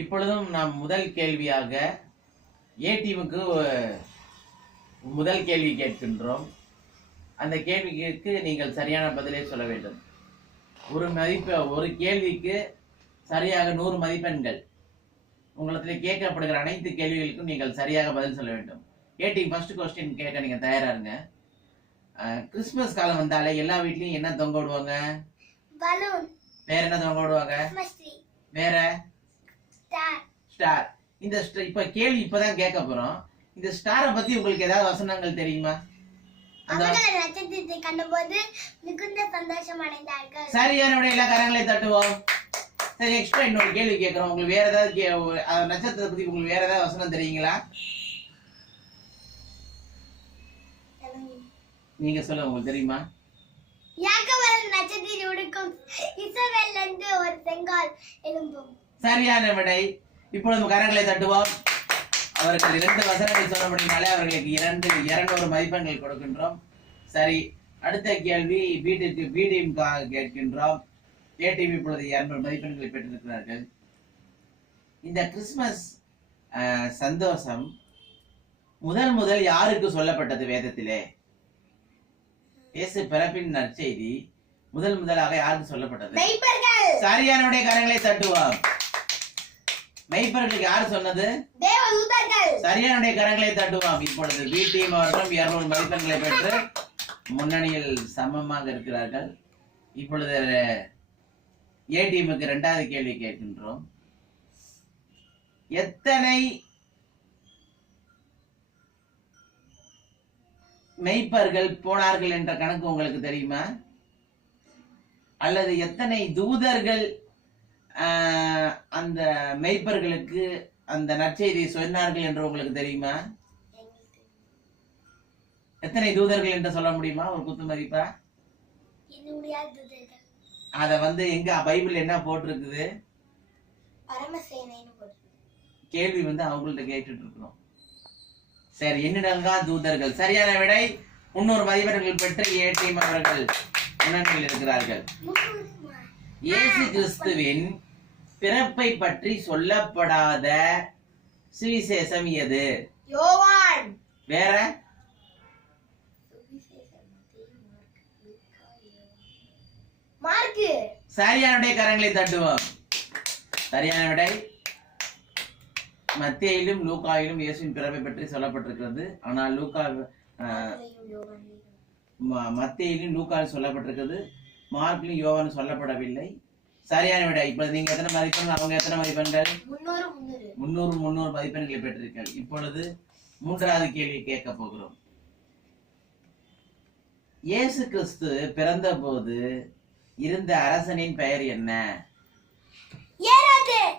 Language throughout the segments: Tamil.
இப்பொழுதும் நாம் முதல் கேள்வியாக ஏ டீமுக்கு முதல் கேள்வி கேட்கின்றோம். அந்த கேள்விக்கு நீங்கள் சரியான பதிலை சொல்ல வேண்டும். ஒரு கேள்விக்கு சரியாக 100 மதிப்பெண்கள். உங்களிடத்தில் கேட்கப்படுகிற அனைத்து கேள்விகளுக்கும் நீங்கள் சரியாக பதில் சொல்ல வேண்டும். ஏ டீம் ஃபர்ஸ்ட் கொஸ்டின் கேட்க நீங்க தயாரா இருங்க. கிறிஸ்துமஸ் காலம் வந்தாலே எல்லா வீட்லயும் என்ன தொங்க விடுவாங்க? பலூன். வேற என்ன தொங்க விடுவாங்க? வேற ஸ்டார். இந்த இப்ப கேள்வி இப்பதான் கேட்க போறோம். இந்த ஸ்டாரை பத்தி உங்களுக்கு ஏதாவது வசனங்கள் தெரியுமா? அவர்கள் நட்சத்திரத்தை கண்டபோது மிகுந்த சந்தோஷம் அடைந்தார்கள். சரியான விட எல்லா கரங்களை தட்டுவோம். சரி, எக்ஸ்ட்ரா இன்னொரு கேள்வி கேட்கிறோம். உங்களுக்கு வேற ஏதாவது நட்சத்திரத்தை பத்தி உங்களுக்கு வேற ஏதாவது வசனம் தெரியுங்களா? நீங்க சொல்லுங்க, உங்களுக்கு தெரியுமா? யாக்கோபு நட்சத்திரம் உடுக்கும் இஸ்ரவேல் என்று ஒரு செங்கால் எழும்பும். சரியான விடை. இப்பொழுது கரங்களை தட்டுவோம். அவர்கள் 2 வசனங்கள் சொல்ல முடியுமாலே அவர்களுக்கு 200 மதிப்பெண்கள் கொடுக்கின்றோம். சரி, அடுத்த கேள்வி வீட்டுக்கு டீம் கேட்கின்றோம். ஏ டீம் இப்பொழுது 200 மதிப்பெண்களை பெற்றிருக்கிறார்கள். இந்த கிறிஸ்துமஸ் சந்தோஷம் முதல் யாருக்கு சொல்லப்பட்டது வேதத்திலே? இயேசு பிறப்பின் நற்செய்தி முதலாக யாருக்கு சொல்லப்பட்டது? சரியான கரங்களை தட்டுவோம். மெய்ப்பர்களுக்கு யார் சொன்னது? சரியான கரங்களை தட்டுவோம். இப்பொழுது பி டீம் அவர்களும் 200 மதிப்பெண்களை பெற்று முன்னணியில் சமமாக இருக்கிறார்கள். இப்பொழுது ஏ டீமுக்கு 2வது கேள்வி கேட்கின்றோம். எத்தனை மெய்ப்பர்கள் போனார்கள் என்ற கணக்கு உங்களுக்கு தெரியுமா? அல்லது எத்தனை தூதர்கள் அந்த மெய்ப்பர்களுக்கு அந்த நற்செய்தியை சொன்னார்கள் என்று உங்களுக்கு தெரியுமா? எத்தனை தூதர்கள் என்று சொல்ல முடியுமா? ஒரு குத்து மதிப்பா? அத எங்க பைபிள் என்ன போட்டிருக்குது? கேள்வி அவங்கள்ட்ட கேட்டுட்டு இருக்கிறோம். சரி, என்னிடங்கா தூதர்கள். சரியான விடை. 300 மதிப்பெண்கள் பெற்று ஏ டீம் அவர்கள் முன்னணியில் இருக்கிறார்கள். இயேசு கிறிஸ்துவின் பிறப்பை பற்றி சொல்லப்படாத சுவிசேஷம் எது? யோவான். வேற? மார்க்கு. சரியான விடை கரங்களை தட்டுவோம். சரியான விடை. மத்தேயிலும் லூக்காவிலும் இயேசுவின் பிறப்பை பற்றி சொல்லப்பட்டிருக்கிறது. ஆனால் மத்தேயிலும் லூக்காவில் சொல்லப்பட்டிருக்கிறது. மார்க்லையும் யோவான் சொல்லப்படவில்லை. சரியான விடை. இப்ப நீங்க எத்தனை மதிப்பெண்கள், அவங்க எத்தனை மதிப்பெண்கள்? 300 மதிப்பெண்களை பெற்றிருக்கள். இப்பொழுது 3வது கேள்வி கேட்க போகிறோம். இயேசு கிறிஸ்து பிறந்த போது இருந்த அரசனின் பெயர் என்ன?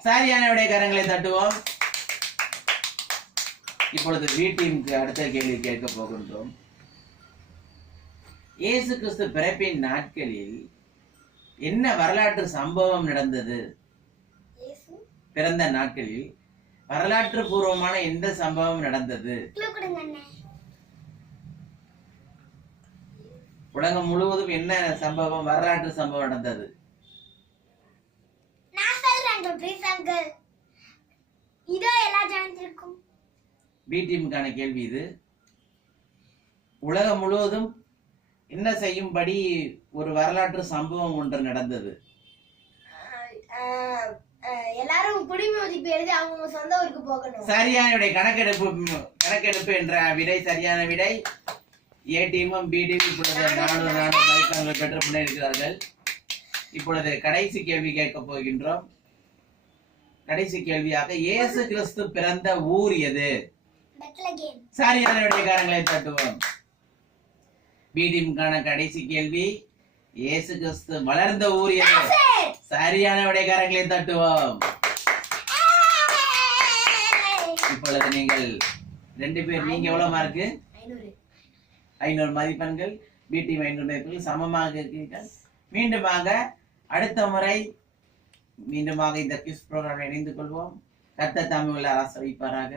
சரியான விடை கரங்களை தட்டுவோம். இப்பொழுது பி டீமுக்கு அடுத்த கேள்வி கேட்க போகின்றோம். இயேசு கிறிஸ்து பிறப்பின் நாட்களில் என்ன வரலாற்று சம்பவம் நடந்தது? பிறந்த நாட்களில் வரலாற்று பூர்வமான எந்த சம்பவம் நடந்தது? உலகம் முழுவதும் என்ன சம்பவம், வரலாற்று சம்பவம் நடந்தது? பி டீமுக்கான கேள்வி இது. உலகம் முழுவதும் என்ன செய்யும்படி ஒரு வரலாற்று சம்பவம் ஒன்று நடந்தது? எல்லாரும் குடிமதிப்பு எழுதி அவங்க சொந்த ஊருக்கு போகணும். சரியான விடை. கணக்கெடுப்பு என்ற விடை சரியான விடை. ஏ டீமும் பி டீம் இப்பொழுது 400 மதிப்பெண்கள் பெற்று முன்னேறுகிறார்கள். இப்பொழுது கடைசி கேள்வி கேட்க போகின்றோம். கடைசி கேள்வியாக இயேசு கிறிஸ்து பிறந்த ஊர் எது? சரியான விடைக்காரங்களை தட்டுவோம். பி டீமுக்கான கடைசி கேள்வி, இயேசு கிறிஸ்து வளர்ந்த ஊர் எது? சரியான விடைக்காரங்களை தட்டுவோம். இப்பொழுது நீங்கள் 2 பேர், நீங்க எவ்வளவு மார்க்கு? 500 மதிப்பெண்கள். பி டீம் 500 மதிப்பெண்கள். சமமாக இருக்கிறீர்கள். மீண்டுமாக அடுத்த முறை இந்த கிஸ் ப்ரோக்ராம் இணைந்து கொள்வோம். கர்த்தர் தாமே உள்ள ஆசீர்வதிப்பாராக.